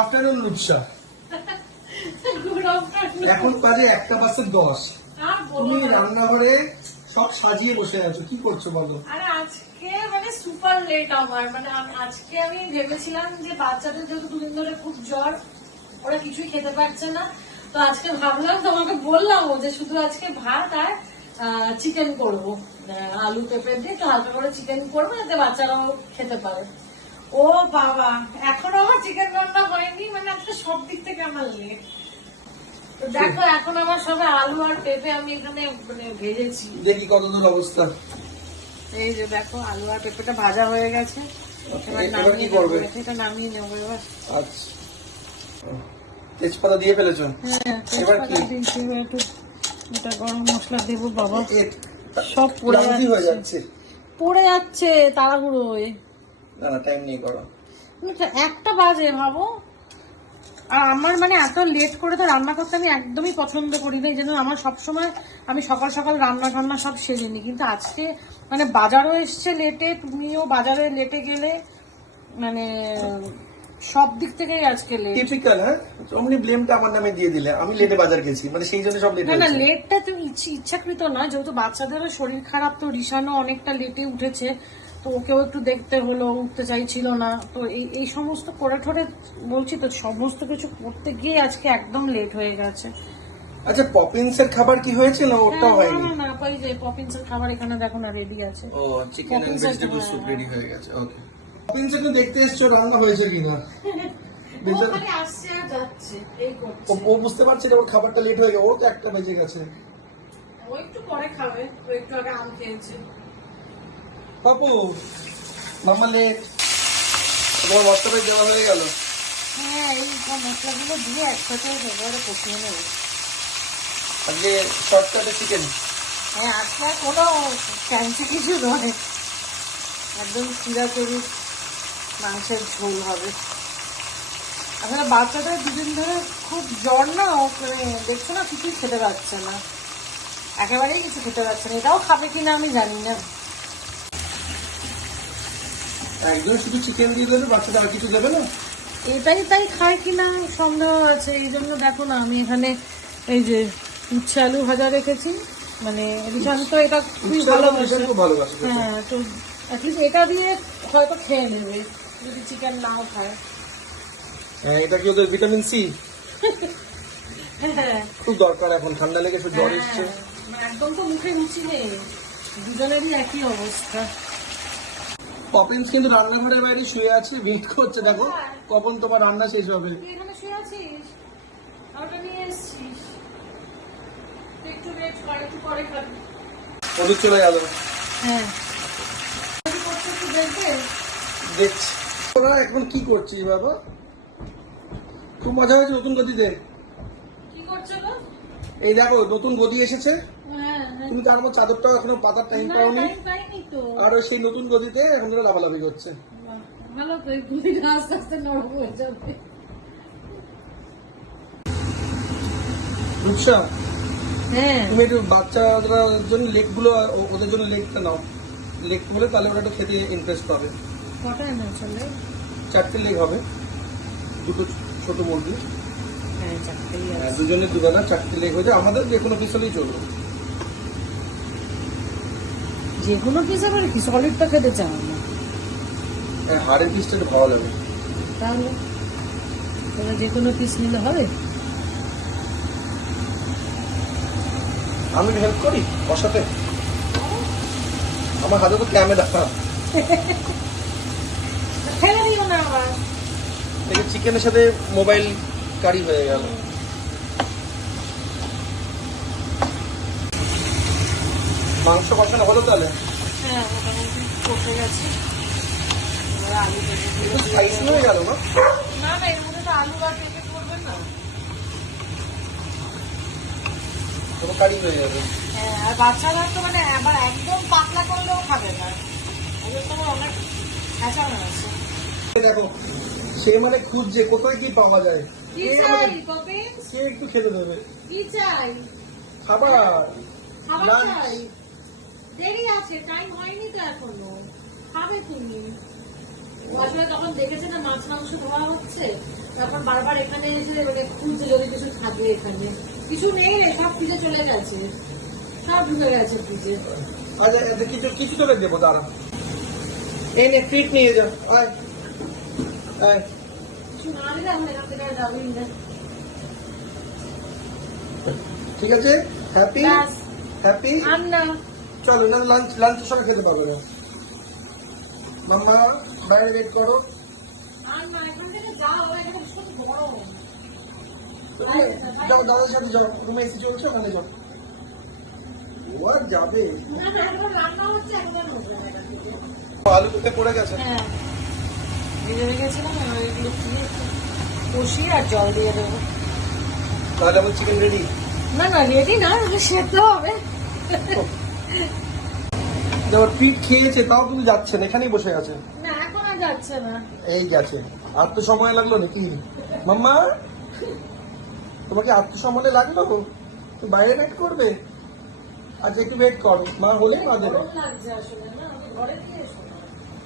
Afternoon Rupsa. এখন বাজে 1:10। তুমি রান্নাঘরে সব সাজিয়ে বসে আছো, কি করছো বলো? আরে আজকে মানে সুপার লেট আমার, মানে আজকে আমি ভেবেছিলাম যে বাচ্চাদের যেহেতু দুদিন ধরে খুব জ্বর, ওরা কিছুই খেতে পারছে না, তো আজকে ভাবলাম তোমাকে বললাম যে শুধু আজকে ভাত আর চিকেন করবো, আলু পেঁপে দিয়ে একটু হালকা করে চিকেন করবো যাতে বাচ্চারাও খেতে পারে। ও বাবা, এখনো আমার চিকেন রান্না হয়নি, মানে আজকে সব দিক থেকে আমার লেট। তো দেখো এখন আমার সবে আলু আর পেঁপে আমি এখানে মানে ভেজেছি, দেখি কতদূর অবস্থা। এই যে দেখো আলু আর পেঁপেটা ভাজা হয়ে গেছে, এবার কি করবে? এটা নামিয়ে নেবো এবার। আচ্ছা, তেজপাতা দিয়ে ফেলেছো? হ্যাঁ, এবার কি? একটু এটা গরম মশলা দেবো বাবা, সব পড়ে হয়ে যাচ্ছে, পড়ে যাচ্ছে তাড়াহুড়োয়। না না, টাইম নিয়ে করো। 1টা বাজে ভাবো, আর আমার মানে এত লেট করে তো রান্না করতে আমি একদমই পছন্দ করি না, এই জন্য আমার সবসময় আমি সকাল সকাল রান্না টান্না সব সেরে নিই। কিন্তু আজকে মানে বাজারও এসছে লেটে, তুমিও বাজারে লেটে গেলে, মানে সব দিক থেকেই আজকে লেট। টিপিক্যাল। হ্যাঁ, তুমি ব্লেমটা আমার নামে দিয়ে দিলে, আমি লেটে বাজার গেছি, মানে সেই জন্য সব লেট না না, হয়েছে। লেটটা তুমি ইচ্ছাকৃত না, যেহেতু বাচ্চাদেরও শরীর খারাপ, তো রিসানও অনেকটা লেটে উঠেছে, তো ওকেও একটু দেখতে হলো, উঠতে চাইছিল না, তো এই সমস্ত করে ঠোরে বলছি তো, সমস্ত কিছু করতে গিয়ে আজকে একদম লেট হয়ে গেছে। আচ্ছা, পপিন্স এর খাবার কি হয়েছে না ওটাও হয়নি? না না, ওই যে পপিন্স এর খাবার এখানে দেখো না রেডি আছে। ও, chicken and vegetable soup ready হয়ে গেছে। ওকে, পপিন্স একটু দেখতে এসছো রান্না হয়েছে কিনা। ওখানে আসছে আর যাচ্ছে, এই করছে। ও বুঝতে পারছে না ওর খাবারটা লেট হয়ে গেছে, ও তো 1টা বেজে গেছে। ও একটু পরে খাবে, ও একটু আগে আম খেয়েছে। পাপু, মামা লেট, তোমার মশলাটা দেওয়া হয়ে গেল? হ্যাঁ, এই মশলাগুলো দিয়ে একসাথে এবারে কষিয়ে নেবে। আজকে শর্টকাটে চিকেন। হ্যাঁ, আজকে আর কোনো ফ্যান্সি কিছু নয়, একদম চিরাচরি মাংসের ঝোল হবে। আসলে বাচ্চাদের দুদিন ধরে খুব জ্বর না, ও মানে দেখছো না কিছুই খেতে পারছে না, একেবারেই কিছু খেতে পারছে না। এটাও খাবে কিনা আমি জানি না। একদম শুধু চিকেন দিয়ে দেবে, বাচ্চাটা আর কিছু দেবে না? এটাই তাই খায় কিনা সন্দেহ আছে, এই জন্য দেখো না আমি এখানে এই যে উচ্ছে আলু ভাজা রেখেছি, মানে রিসান তো এটা খুবই ভালোবাসে। হ্যাঁ, তো অ্যাটলিস্ট এটা দিয়ে হয়তো খেয়ে নেবে যদি চিকেন নাও খায়। হ্যাঁ, এটা কি ওদের ভিটামিন সি হ্যাঁ, খুব দরকার, এখন ঠান্ডা লেগে শুধু জ্বর এসছে। একদম তো মুখে রুচি নেই, দুজনেরই একই অবস্থা। পপিন্স কিন্তু রান্নাঘরের বাইরে শুয়ে আছে, ওয়েট করছে, দেখো কখন তোমার রান্না শেষ হবে। তুই এখানে শুয়ে আছিস, ওটা নিয়ে এসছিস, একটু লেট কর, একটু পরে খাবি। ওদের চলে গেল। হ্যাঁ, একটু দেখবে। দেখছি তোরা এখন কি করছিস বাবা? খুব মজা হয়েছে নতুন গদিতে। কি করছো গো? এই দেখো নতুন গদি এসেছে, হ্যাঁ, তুমি তার মধ্যে চাদরটা এখনো পাতার টাইম পাওনি, পাইনি তো। আর ওই সেই নতুন গদিতে এখন ওরা লাফালাফি করছে। ভালো তো, এই গুলিটা আস্তে আস্তে নরম হয়ে যাবে। রূপসা, হ্যাঁ, তুমি একটু বাচ্চাদের জন্য লেগ গুলো, ওদের জন্য লেগটা নাও, লেগ বলে তাহলে ওরা একটু খেতে ইন্টারেস্ট পাবে। কটা না চলে? 4টে লেগ হবে, দুটো ছোট মুরগি। হ্যাঁ, চারটেই আছে। দুজনে দুবেলা 4টে লেগ হয়ে যায়, আমাদের যে কোনো পিস হলেই চলবে। যে কোনো পিস আবার কি সলিডটা খেতে চাও না? হাড়ের পিসটা একটু ভালো লাগে। তাহলে তোরা যে কোনো পিস নিলে হবে। আমি হেল্প করি বসাতে, আমার হাতে তো ক্যামেরা। ফেলে দিও না আবার। দেখে চিকেনের সাথে মোবাইল কারি হয়ে গেল। মাংস কষানো হলো তাহলে? হ্যাঁ, মোটামুটি কষে গেছে, এবার আলু ভেজে একটু স্পাইসি হয়ে গেল না? না না, এর মধ্যে তো আলু আর পেঁপে করবে না। পুরো কারি হয়ে যাবে। হ্যাঁ, আর বাচ্চারা তো মানে আবার একদম পাতলা করলেও খাবে না, ওদের তো অনেক হ্যাঁচানো আছে। দেখো সে মানে খুঁজছে কোথায় কি পাওয়া যায়, কি চাই পপিন্স? সে একটু খেতে দেবে। কি চাই? খাবার, খাবার lunch। চাই, দেরি আছে, টাইম হয়নি তো এখনো, খাবে তুমি। ও আসলে তখন দেখেছে না মাছ মাংস ধোয়া হচ্ছে, তো তারপর বারবার এখানে এসে মানে খুঁজছে যদি কিছু থাকলে এখানে কিছু নেই রে, সব ফ্রিজে চলে গেছে, সব ঢুকে গেছে ফ্রিজে। আচ্ছা কিছু কিছু তোকে দেবো, দাঁড়া। এই নে ফিট নিয়ে যা, আয় আয়। কিছু না দিলে এখন এখান থেকে আর যাবেই না। ঠিক আছে, হ্যাপি ব্যাস, হ্যাপি। আর না চলো না, লাঞ্চের সময় খেতে পারবে না। মাম্মা বাইরে ওয়েট করো। আর না, এখান থেকে যাও, এখানে ভীষণ গরম। যাও দাদার সাথে যাও, রুমে এসি চলছে, ওখানে যাও। ও আর যাবে। না না, এখন রান্না হচ্ছে, একদম হবে না এটা থেকে। আলু কোথায় পড়ে গেছে? হ্যাঁ, ভিজে রেখেছিলাম, ওইগুলো দিয়ে কষিয়ে আর জল দিয়ে দেবো। তাহলে আমার চিকেন রেডি। না না, রেডি না, সেদ্ধ হবে। যাবার পিঠ খেয়েছে, তাও তুমি যাচ্ছে না, এখানেই বসে আছে। না, এখন আর যাচ্ছে না। এই গেছে। আর তো সময় লাগলো নাকি মাম্মা? তোমাকে আর তো সময় লাগলো? তুমি বাইরে ওয়েট করবে? আচ্ছা একটু ওয়েট করো, মা হলে মা দেবে। গরম লাগছে আসলে না, আমি ঘরে গিয়ে শোবো।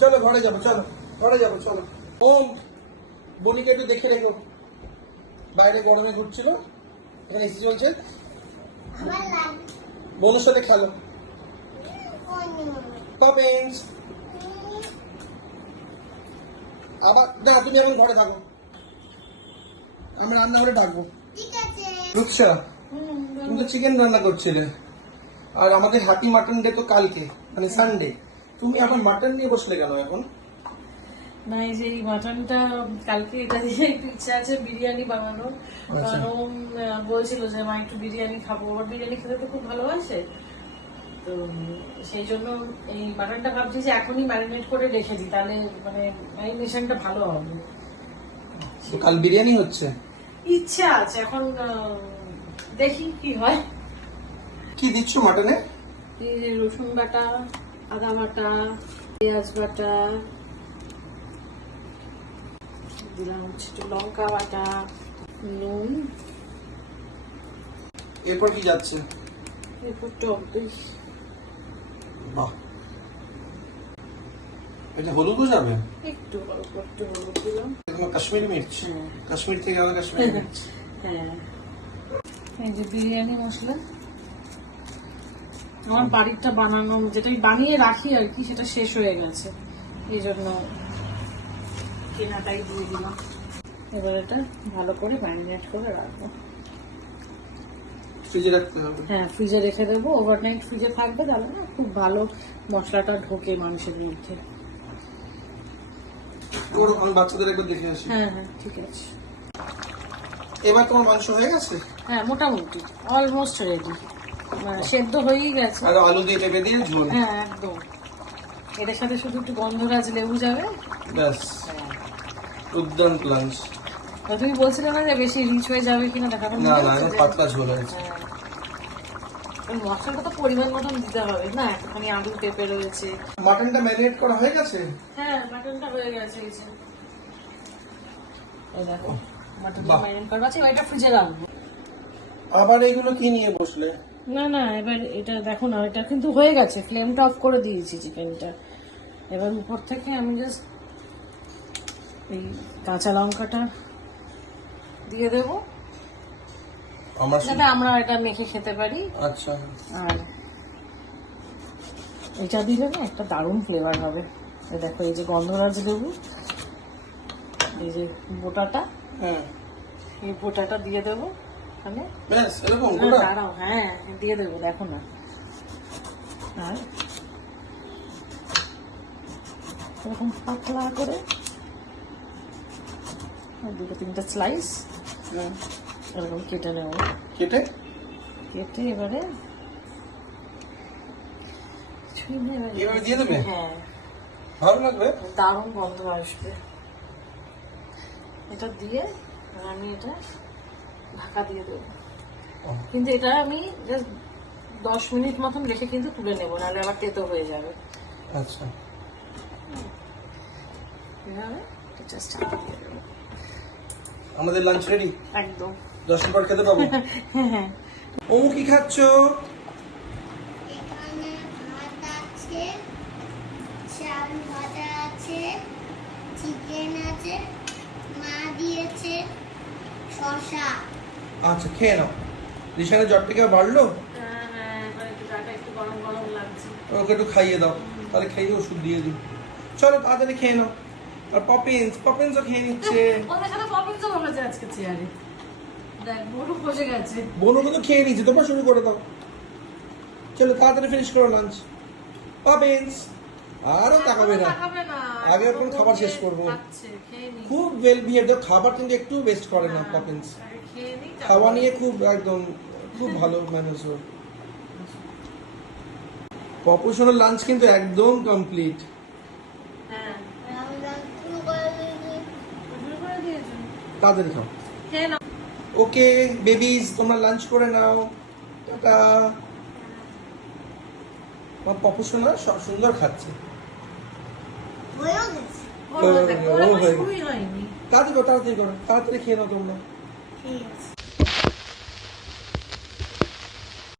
চলো ঘরে যাবো, চলো ঘরে যাবো, চলো। ওম, বনিকে একটু দেখে রেখো, বাইরে গরমে ঘুরছিল, এখানে এসি চলছে। বোনের সাথে খেলো। পাপেন্স। আবার না, তুমি এখন ঘরে থাকো, আমরা রান্নাঘরে ডাকবো। রূপসা, তুমি তো চিকেন রান্না করছিলে, আর আমাদের হ্যাপি মাটন ডে তো কালকে, মানে সানডে। তুমি এখন মাটন নিয়ে বসলে কেন এখন? না, এই যে এই মাটনটা কালকে এটা দিয়ে একটু ইচ্ছা আছে বিরিয়ানি বানানোর। আচ্ছা। কারণ ও বলছিল যে মা একটু বিরিয়ানি খাবো, ওর বিরিয়ানি খেতে তো খুব ভালোবাসে। তো সেই জন্য এই মাটনটা ভাবছি যে এখনই ম্যারিনেট করে রেখে দিই, তাহলে মানে ম্যারিনেশনটা ভালো হবে। তো কাল বিরিয়ানি হচ্ছে? ইচ্ছা আছে, এখন দেখি কি হয়। কি দিচ্ছ মাটনে? এই যে রসুন বাটা, আদা বাটা, পেঁয়াজ বাটা, দিলাম হচ্ছে একটু লঙ্কা বাটা, নুন, এরপর কি যাচ্ছে? এরপর টক দই। বাহ, এটা হলুদও যাবে? একটু অল্প একটু হলুদ দিলাম। এগুলো কাশ্মীরি মির্চ? হ্যাঁ। কাশ্মীর থেকে আনা কাশ্মীরি মির্চ। হ্যাঁ, এই যে বিরিয়ানি মশলা আমার বাড়িরটা বানানো, যেটা আমি বানিয়ে রাখি আর কি, সেটা শেষ হয়ে গেছে, এই জন্য কেনাটাই দিয়ে দিলাম। এবার এটা ভালো করে ম্যারিনেট করে রাখবো। ফ্রিজে রাখতে হবে? হ্যাঁ, ফ্রিজে রেখে দেবো, ওভারনাইট ফ্রিজে থাকবে, তাহলে না খুব ভালো মশলাটা ঢোকে মাংসের মধ্যে। ওরকম আমি বাচ্চাদের একবার দেখে আসি। হ্যাঁ হ্যাঁ, ঠিক আছে। এবার তোমার মাংস হয়ে গেছে? হ্যাঁ, মোটামুটি অলমোস্ট রেডি, সেদ্ধ হয়েই গেছে। আর আলু দিয়ে পেঁপে দিয়ে ঝোল? হ্যাঁ, একদম। এটার সাথে শুধু একটু গন্ধরাজ লেবু যাবে। ব্যাস, দুর্দান্ত লাঞ্চ। আর তুমি বলছিলে না যে বেশি রিচ হয়ে যাবে কিনা, দেখাবো না না, আমার পাতলা ঝোল হয়েছে। মশলাটা তো পরিমাণ মতন দিতে হবে না, একটুখানি আলু পেঁপে রয়েছে। মাটনটা ম্যারিনেট করা হয়ে গেছে? হ্যাঁ, মাটনটা হয়ে গেছে, এই যে এই দেখো মাটনটা বাহ। ম্যারিনেট করা আছে, এটা ফ্রিজে রাখবো। আবার এগুলো কি নিয়ে বসলে? না না, এবার এটা দেখো না, এটা কিন্তু হয়ে গেছে, ফ্লেমটা অফ করে দিয়েছি চিকেনটা। এবার উপর থেকে আমি জাস্ট এই কাঁচা লঙ্কাটা দিয়ে দেবো, আমার যাতে আমরা এটা মেখে খেতে পারি। আচ্ছা, আর এটা দিলে না একটা দারুণ ফ্লেভার হবে। এই দেখো, এই যে গন্ধরাজ লেবু, এই যে বোটাটা, হ্যাঁ এই বোটাটা দিয়ে দেবো এখানে। ব্যাস এরকম হ্যাঁ, গোটা? দাঁড়াও, হ্যাঁ দিয়ে দেবো, দেখো না। আর এরকম পাতলা করে দুটো তিনটা স্লাইস এরকম কেটে নেবো। কেটে কেটে এবারে এভাবে দিয়ে দেবে? হ্যাঁ, ভালো লাগবে, দারুণ গন্ধ আসবে। এটা দিয়ে আমি এটা ঢাকা দিয়ে দেবো, কিন্তু এটা আমি জাস্ট 10 মিনিট মতন রেখে কিন্তু তুলে নেবো, নাহলে আবার তেতো হয়ে যাবে। আচ্ছা এভাবে জাস্ট ঢাকা দিয়ে দেবো। আমাদের লাঞ্চ রেডি? একদম। 10 মিনিট পর খেতে পাবো? হ্যাঁ। ও কি খাচ্ছ? এখানে ভাত আছে, চাল ভাজা আছে, চিকেন আছে, মা দিয়েছে চা। আচ্ছা খেয়ে নাও। রিশানের জ্বর থেকে বাড়লো? হ্যাঁ হ্যাঁ, এবার একটু গাটা একটু গরম গরম লাগছে। ওকে একটু খাইয়ে দাও, তাহলে খাইয়ে ওষুধ দিয়ে দিই। চলো তাড়াতাড়ি খেয়ে নাও। আর পপিন্সও খেয়ে নিচ্ছে। ওদের সাথে পপিন্সও বলেছে আজকে চেয়ারে। দেখ মোটু বসে গেছে। বোনও কিন্তু খেয়ে নিচ্ছে, তোমরা শুরু করে দাও। চলো তাড়াতাড়ি ফিনিশ করো লাঞ্চ। পপিন্স আরও তাকাবে না, তাকাবে না, আগে এখন খাবার শেষ করবো। খাচ্ছে, খেয়ে নি। খুব ওয়েল বিহেভ, খাবার কিন্তু একটু ওয়েস্ট করে না পপিন্স। আগে খেয়ে নি, তারপর- খাওয়া নিয়ে খুব একদম খুব ভালো ম্যানেজ ওর। পপুশনের লাঞ্চ কিন্তু একদম কমপ্লিট। হ্যাঁ, আমরা শুরু করে দিয়েছি। শুরু করে দিয়েছো? তাড়াতাড়ি খাও। খেয়ে নাও। ওকে বেবিজ, তোমরা লাঞ্চ করে নাও। টাটা। পপুশনা সুন্দর খাচ্ছে। হয়েও গেছে। ও দেখ, ওর ও এখনো হয়ে গেছে। শুরুই হয়নি। তাড়াতাড়ি করো, তাড়াতাড়ি করো, তাড়াতাড়ি খেয়ে নাও তোমরা। ঠিক আছে।